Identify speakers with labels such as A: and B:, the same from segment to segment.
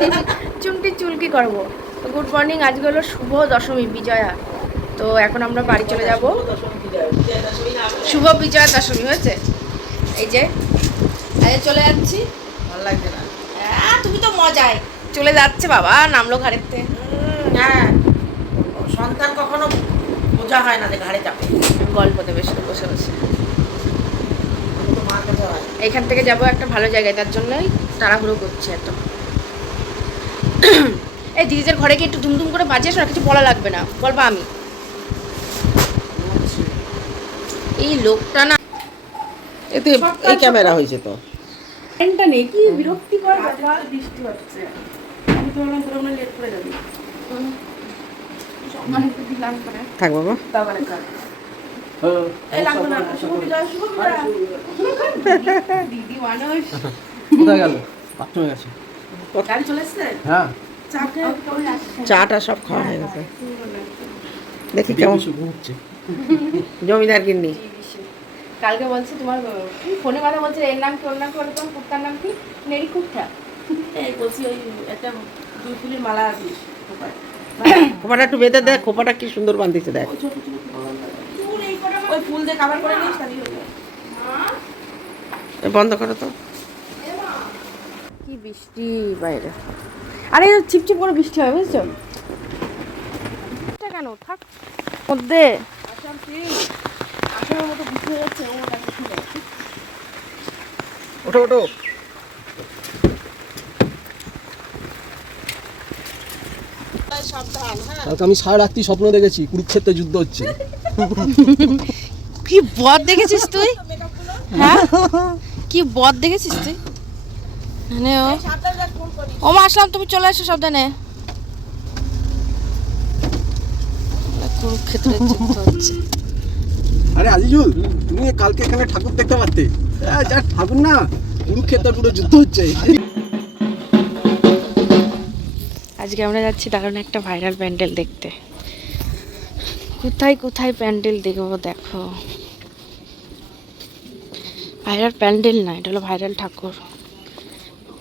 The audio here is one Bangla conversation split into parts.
A: চুমটি চুমটি চুলকি করব। তো গুড মর্নিং আজকে হলো শুভ দশমী বিজয়া। তো এখন আমরা বাড়ি চলে যাব। শুভ বিজয়া দশমী হয়েছে? এই যে আজকে চলে যাচ্ছি।
B: ভালো লাগছে না।
A: তুমি তো মজায়। চলে যাচ্ছে বাবা নামলো ঘাড়ের
B: উম, হ্যাঁ। সন্তান কখনো বোঝা হয় না যে ঘাড়ে চাপে।
A: গল্প দেবে শুধু বসে বসে।
B: হয়
A: থেকে যাব একটা ভালো জায়গায় তার জন্যই তাড়াহুড়ো করছি এত। এই দিদিদের ঘরে গিয়ে একটু দুমদুম করে বাজিয়ে শোনা কিছু বলা লাগবে না। বলব আমি। এই লোকটা না
B: এতে এই ক্যামেরা হয়েছে তো।
A: ট্রেনটা নেই কি বিরক্তিকর ব্যাপার? বৃষ্টি হচ্ছে আমি তো বললাম তোরা লেট করে যাবি। সম্মান একটু দিলাম করে
B: থাক বাবা।
A: তারপরে কাজ। এই লাগবে না শুভ বিজয় শুভ বিজয় দিদি মানুষ।
C: কোথায় গেল? বাথরুমে গেছে। হ্যাঁ।
A: চা খেয়ে
B: চাটা সব খাওয়া হয়ে গেছে। দেখি কেমন। জমিদার কিন্নি
A: কালকে বলছে তোমার ফোনে কথা বলছে এর নাম কি ওর নাম কি তোমার কুর্তার নাম কি? নেড়ি কুর্তা
D: এই বলছি ওই একটা দুই ফুলের মালা খোপায়।
B: খোপাটা একটু বেঁধে দেখ খোপাটা কি সুন্দর বান্ধিছে দেখ।
D: ওই ফুল দিয়ে কাভার করে নিস হয়ে
B: বন্ধ করো তো।
A: কি বৃষ্টি বাইরে। আরে চিপচিপ করে বৃষ্টি হয় বুঝছ? কেন? থাক। মধ্যে।
D: হয়ে
C: ওঠো। ওঠো কালকে আমি সারা রাত্রি স্বপ্ন দেখেছি কুরুক্ষেত্রে যুদ্ধ হচ্ছে।
A: কি বদ দেখেছিস তুই? হ্যাঁ? কি বদ দেখেছিস তুই? মানে ও। ও মা আসলাম তুমি চলে এসো সাবধানে। কুরুক্ষেত্রের যুদ্ধ হচ্ছে।
C: আরে আজিজুল তুমি কালকে এখানে ঠাকুর দেখতে পারতে? যা ঠাকুর না কুরুক্ষেত্রে পুরো যুদ্ধ হচ্ছে।
A: আজকে আমরা যাচ্ছি দারুণ একটা ভাইরাল প্যান্ডেল দেখতে। কোথায় কোথায় প্যান্ডেল দেখব দেখো। ভাইরাল প্যান্ডেল না এটা হলো ভাইরাল ঠাকুর।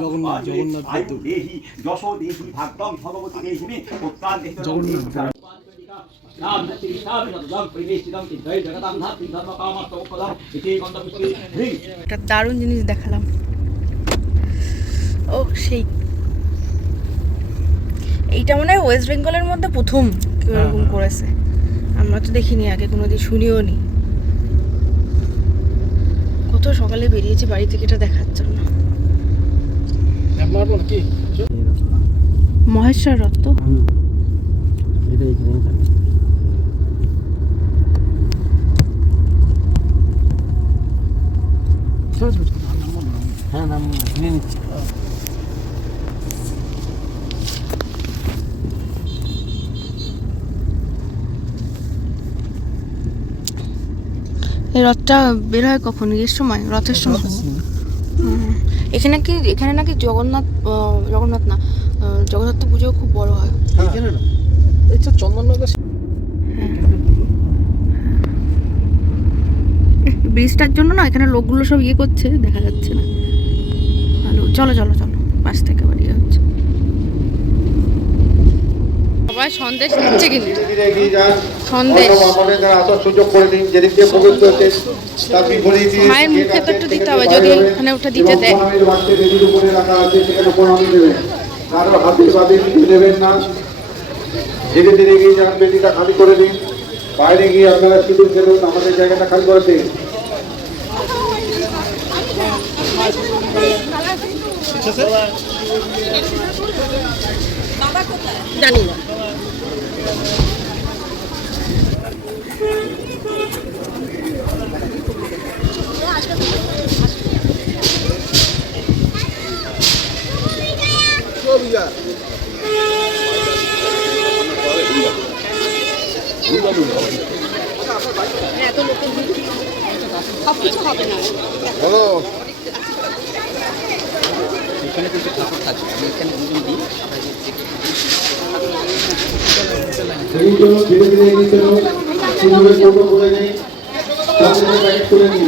C: জগন্নাথ, জগন্নাথ
E: দেহি যশ দেহি ভাগ্যম ভগবতী দেহি মে
C: জগন্নাথ।
E: নাম নতি নাম নতজং পরিবেশিতং চিন্তয় জগতাং ধাত্রী ধর্ম কামস্ত উপদম ইতি গন্ধপুষ্টি হ্রিং
A: একটা দারুণ জিনিস দেখালাম। ও সেই। এইটা মনে হয় ওয়েস্ট বেঙ্গলের মধ্যে প্রথম কেউ এরকম করেছে। আমরা তো দেখিনি আগে কোনোদিন শুনিও নি। কত সকালে বেরিয়েছি বাড়ি থেকে এটা দেখার জন্য। মহেশ্বর রথ তো
C: এটা এখানে থাকে হ্যাঁ নাম কিনে নিচ্ছি
A: এই রথটা বের হয় কখন? এর সময় রথের সময়। এখানে কি এখানে নাকি জগন্নাথ জগন্নাথ না জগন্নাথ জগন্নাথ পুজো খুব বড় হয়।
C: এখানে না। এটা চন্দননগর
A: ব্রিজটার জন্য না এখানে লোকগুলো সব ইয়ে করছে দেখা যাচ্ছে না। ভালো চলো চলো চলো পাশ থেকে বাড়ি হচ্ছে সবাই সন্দেশ দিচ্ছে কিন্তু
F: ধীরে এগিয়ে যান
A: সন্দেশ
F: অন্য আমাদের দ্বারা আসার সুযোগ করে দিন যেদিক দিয়ে প্রবেশ করছে তার বিপরীত দিয়ে
A: মায়ের মুখে তো একটু দিতে হবে, যদি। ওখানে উঠে দিতে দেয়।
F: ধীরে ধীরে এগিয়ে যান বেদিটা খালি করে দিন। বাইরে গিয়ে আপনারা শুধু খেলুন আমাদের জায়গাটা খালি করে দিন।
B: জানি না।
F: হ্যালো এখানে কিন্তু ঠাকুর থাকে আমি এখানে এই জন্য ধীরে ধীরে এগিয়ে চলো সিঁদুরে কৌটো করে নিই তার সাথে প্যাকেট করে নিই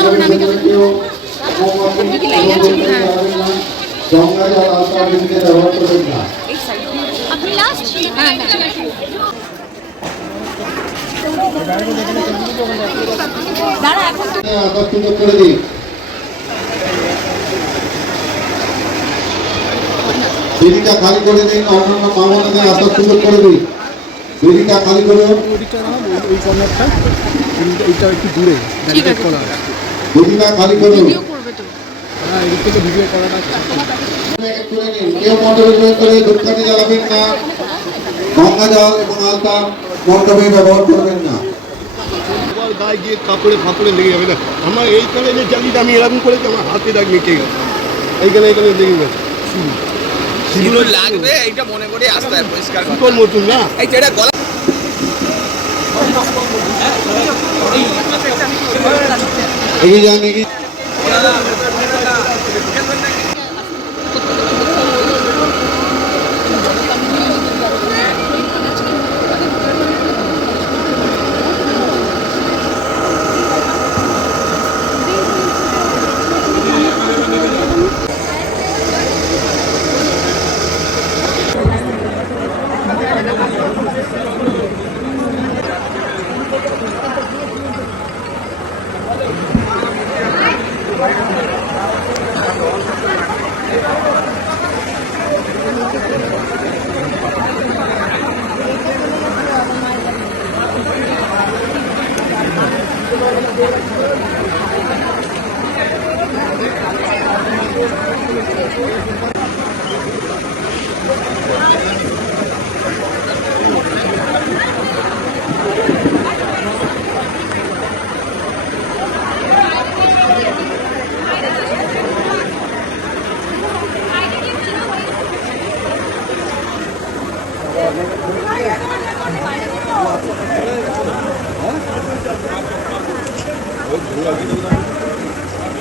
F: আমাদের কেউ মোমবাতি অগরবাতি জ্বালাবেন না গঙ্গা জল আলতা বেদিকে ব্যবহার করবেন না আকাশ সুন্দর করে দিন বেদিটা খালি করে দিন অন্যান্য মামলাদের আকাশ সুন্দর করে দিন। বেদিটা খালি করে
C: ওই কর্নারটা এইটা একটু দূরে করা আছে
F: বেদিটা খালি করুন
C: হ্যাঁ এদিক থেকে ভিডিও করাটা
F: করে কেউ মন্ডপে করে ধূপকাঠি জ্বালাবেন না গঙ্গা জল এবং আলতা মন্ডপে ব্যবহার করবেন না।
G: আমার গায়ে গিয়ে কাপড়ে ফাপড়ে লেগে যাবে না। আমার এইখানে যে জালিটা আমি এরকম করেছি আমার হাতে দাগ মিটে গেছে। এইখানে এইখানে লেগে গেছে
H: সিঁদুর লাগবে এইটা মনে করে আসতে হয় পরিষ্কার।
G: সুতোর মতন না
H: এই যেটা গলা
F: এগিয়ে যান এগিয়ে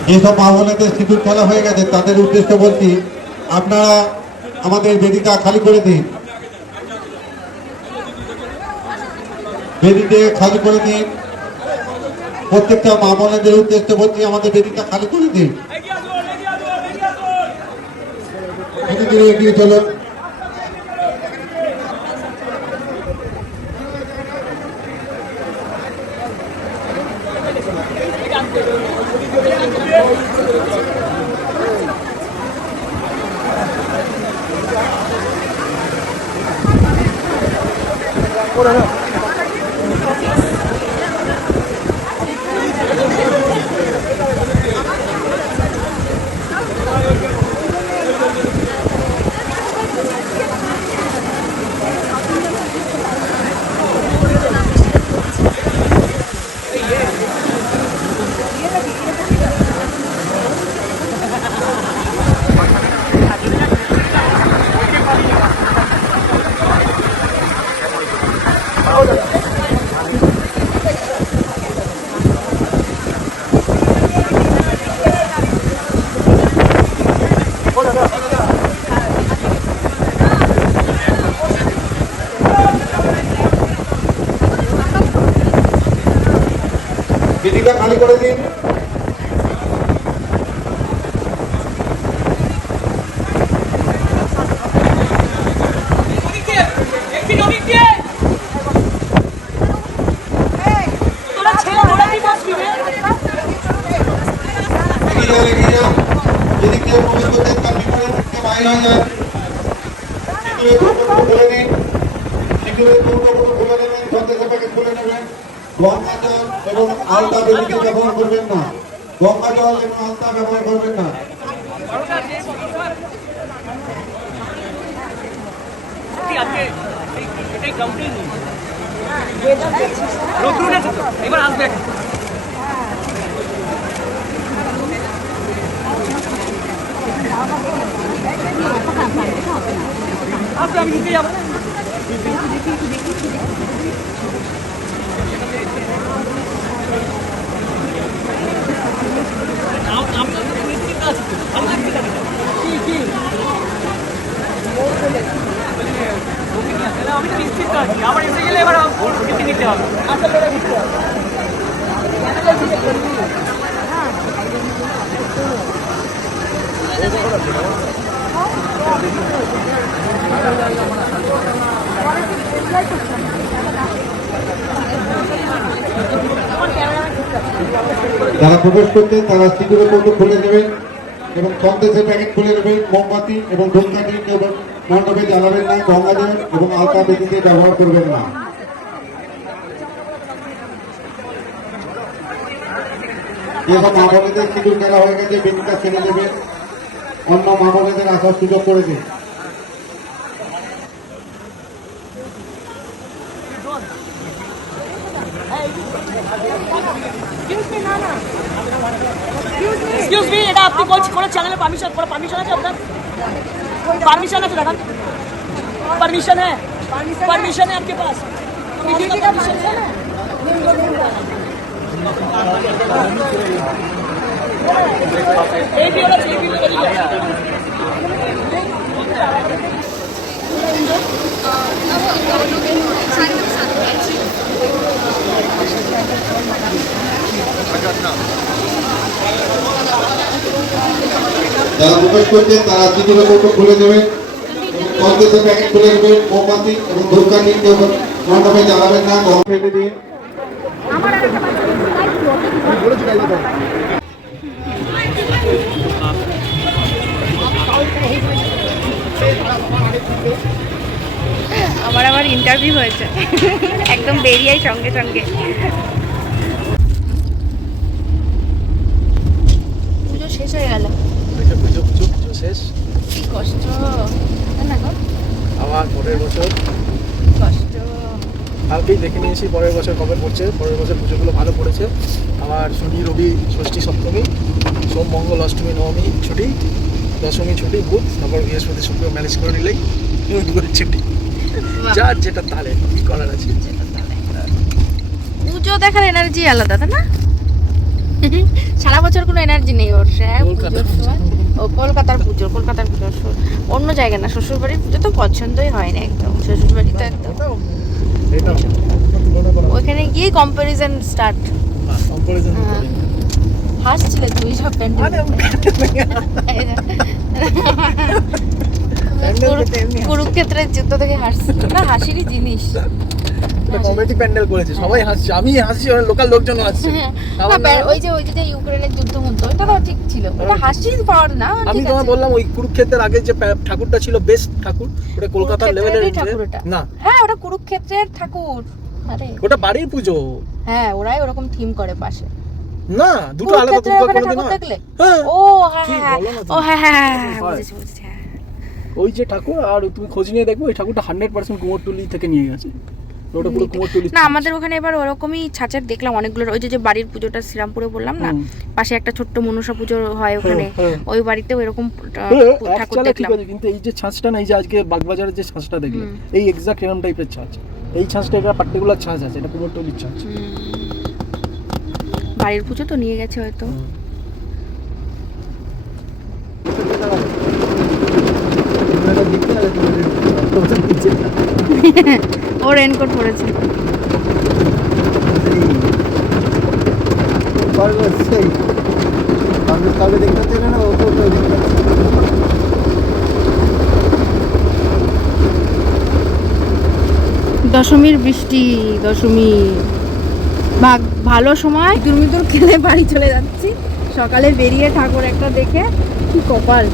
F: যেসব মা বোনেদের সিঁদুর খেলা হয়ে গেছে। তাদের উদ্দেশ্য বলছি আপনারা আমাদের বেদিটা খালি করে দিন। বেদিতে খালি করে দিন। প্রত্যেকটা মা উদ্দেশ্য বলছি আমাদের বেদিটা খালি করে দিন। ধীরে ধীরে এগিয়ে চলুন বেদিকা খালি করে দিন। গঙ্গাজল এবং আলতা বেদিকে ব্যবহার করবেন না। গঙ্গাজল এবং আলতা ব্যবহার করবেন না। এবার আসবে আমি দিতে যাব। দেখি দেখি দেখি আমি নিশ্চিত আছি আবার এসে গেলে এবার ভোট নিতে হবে আসলে বুঝতে হবে যারা প্রবেশ করতেন তারা সিঁদুরের কৌটো খুলে দেবেন এবং সন্দেশের প্যাকেট খুলে দেবেন মোমবাতি এবং ধূপকাঠি মণ্ডপে জ্বালাবেন না গঙ্গাজল এবং আলতা বেদিতে ব্যবহার করবেন না। যেসব মা বোনেদের সিঁদুর খেলা হয়ে গেছে বেদিটা ছেড়ে দেবেন অন্য মা বোনেদের আসার সুযোগ করে দিন
D: এক্সকিউজ মি এটা আপনি বলছি কোন চ্যানেলে পারমিশন কোন পারমিশন আছে আপনার পারমিশন আছে দেখান परमिशन है परमिशन है आपके पास परमिशन है एक भी
F: যারা প্রবেশ করতেন তারা সিঁদুরের কৌটো খুলে দেবেন সন্দেশের প্যাকেট খুলে দেবেন মোমবাতি এবং ধূপকাঠি কেউ মণ্ডপে জ্বালাবেন না গঙ্গা ফেলে দিন
A: আমার আবার ইন্টারভিউ হয়েছে। একদম বেরিয়েই সঙ্গে সঙ্গে। পুজো শেষ হয়ে গেল।
C: পুজো পুজো পুজো শেষ।
A: কি কষ্ট। না গো।
C: আবার পরের বছর।
A: কষ্ট।
C: কালকেই দেখে নিয়েছি পরের বছর কবে পড়ছে। পরের বছর পুজোগুলো ভালো পড়েছে। আবার শনি রবি ষষ্ঠী সপ্তমী সোম মঙ্গল অষ্টমী নবমী ছুটি দশমী ছুটি বুধ তারপর বৃহস্পতি শুক্র ম্যানেজ করে নিলেই দুপুরে ছুটি। যার যেটা তালে কি করার আছে?
A: পুজো দেখার এনার্জি আলাদা তাই না? সারা বছর কোনো এনার্জি নেই ওর সে
C: কলকাতার
A: সময়। ও কলকাতার পুজো কলকাতার পুজো অন্য জায়গা না শ্বশুরবাড়ির পুজো তো পছন্দই হয় না একদম শ্বশুরবাড়ি তো একদম। ওখানে গিয়ে কম্পারিজন স্টার্ট
C: কম্পারিজন
A: হ্যাঁ। হাসছিলে তুই সব প্যান্ডেল কুরুক্ষেত্রের যুদ্ধ থেকে না হাসিরই জিনিস।
C: কমেডি প্যান্ডেল করেছে সবাই হাসছে আমি হাসছি লোকাল লোকজন হাসছে।
A: ব্যা-
C: না-
A: ওই যে ওই যে ইউক্রেনের যুদ্ধ মুদ্ধ ওটা তো ঠিক ছিল। ওটা হাসির পাওয়ার না
C: আমি তোমায় বললাম ওই কুরুক্ষেত্রের আগে যে ঠাকুরটা ছিল বেস্ট ঠাকুর ওটা কলকাতার লেভেলের। না।
A: হ্যাঁ ওটা কুরুক্ষেত্রের ঠাকুর। আরে।
C: ওটা বাড়ির পুজো।
A: হ্যাঁ ওরাই ওরকম থিম করে পাশে।
C: না দুটো আলাদা
A: ওখানে
C: কোনোদিন হয়?
A: দেখলে?
C: হ্যাঁ।
A: ও হ্যাঁ হ্যাঁ ও হ্যাঁ হ্যাঁ হ্যাঁ, বুঝেছি বুঝেছি হ্যাঁ।
C: ওই যে ঠাকুর আর তুমি খোঁজ নিয়ে দেখবে ওই ঠাকুরটা হান্ড্রেড পার্সেন্ট কুমোরটুলি থেকে নিয়ে গেছে। ওটা পুরো কুমোরটুলি
A: না আমাদের ওখানে এবার ওরকমই ছাঁচের দেখলাম অনেকগুলো ওই যে বাড়ির পুজোটা শ্রীরামপুরে বললাম না? পাশে একটা ছোট্ট মনসা পুজো হয় ওখানে।
C: হ্যাঁ।
A: ওই আহ,
C: হ্যাঁ,
A: ঠাকুর দেখলাম।
C: কিন্তু এই যে ছাঁচটা না এই যে আজকে বাগবাজারের যে ছাঁচটা দেখলে এই এক্সাক্ট এরকম টাইপের ছাঁচ। এই ছাঁচটা এটা পার্টিকুলার ছাঁচ আছে এটা কুমোরটুলির ছাঁচ।
A: বাড়ির পুজো তো নিয়ে গেছে হয়তো। ও রেনকোট পরেছে। দশমীর বৃষ্টি দশমী ভাগ, ভালো সময়। দুর্মিদুর খেলে বাড়ি চলে যাচ্ছি। সকালে বেরিয়ে ঠাকুর একটা দেখে কি কপাল।